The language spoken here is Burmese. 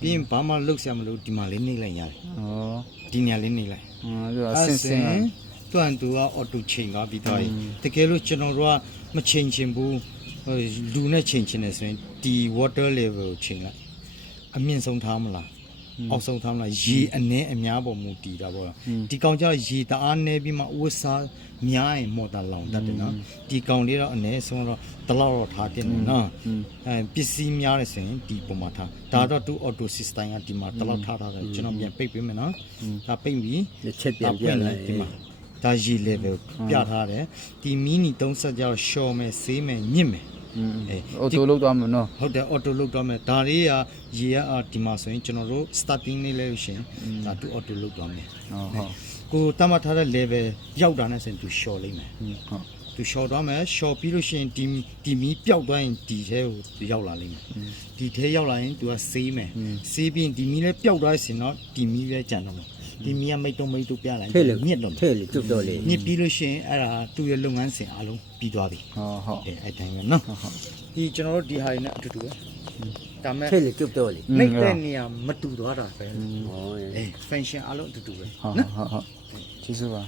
ပြီးရင်ဘာမှလှုပ်ရှားမလို့ဒီမှာလေးနေလိုက်ရတယ်ဒီနေရာလေးနေလိုက် သူကဆင်းဆင်း တွန်သူကအော်တိုချိန်သွားပြီးသွားပြီတကယ်လို့ကျွန်တော်တို့ကမချိန်ချင်ဘူးလူနဲ့ချိန်ချင်တယ်ဆိုရင်ဒီ water level ကိုချိန်လိုက်အမြင့်ဆုံးထားမလားအောက်ဆုံးထားမလားရေအနည်းအများပေါ်မူတည်တာပေါ့ဒီကောင်ကျရေတအားနေပြီးမှဝတ်စားများရင်မော်တာလောင်တတ်တယ်နော်ဒီကောင်လေးတော့အနည်းဆုံးတော့တလောက်တော့ထားတင်တယ်နော်ပစ္စည်းများတယ်ဆိုရင်ဒီပုံမှာထားဒါတော့သူ auto system ကဒီမှာတလောက်ထားတယ်ကျွန်တော်ပြန်ပိတ်ပေးမယ်နော်ဒါပိတ်ပြီး ချက်ပြန်ပြလိုက် ဒီမှာဒါရေ level ပြထားတယ်ဒီမီနီ30ကျော်ရှော့မယ်ဆေးမယ်ညစ်မယ် အော်တိုလောက်သွားမယ်နော် ဟုတ်တယ် auto လောက်သွားမယ်ဒါလေးကရေကဒီမှာဆိုရင်ကျွန်တော်တို့ starting လေးလဲလို့ရှင်ဒါသူ auto လောက်သွားမယ်ဟုတ်ကိုတတ်မှတ်ထားတဲ့ level ရောက်တာနဲ့ဆိုရင်သူ short လိမ့်မယ် ဟုတ် သူ short သွားမယ် short ပြီးလို့ရှိရင်ဒီမီပျောက်သွားရင်ဒီထဲကိုသူရောက်လာလိမ့်မယ်ဒီထဲရောက်လာရင်သူကဆေးမယ်ဆေးပြီးရင်ဒီမီလဲပျောက်သွားရင်တော့ဒီမီလဲကြံတော့မယ်ဒီမီကမိတ်တုံးပြလိုက်ညစ်တော့ ထဲလေကျွတ်တော့လေ ညစ်ပြီးလို့ရှိရင်အဲ့ဒါသူ့ရဲ့လုပ်ငန်းစဉ်အားလုံးပြီးသွားပြီ ဟုတ် အဲ့တိုင်းပဲနော်ဒီကျွန်တော်တို့ဒီဟာတွေနဲ့အတူတူပဲဒါမဲ့ ထဲလေကျွတ်တော့လေ နှိမ့်တဲ့နေရာမတူသွားတာပဲ ဟော function အားလုံးအတူတူပဲ ဟုတ်ကျေးဇူးပါ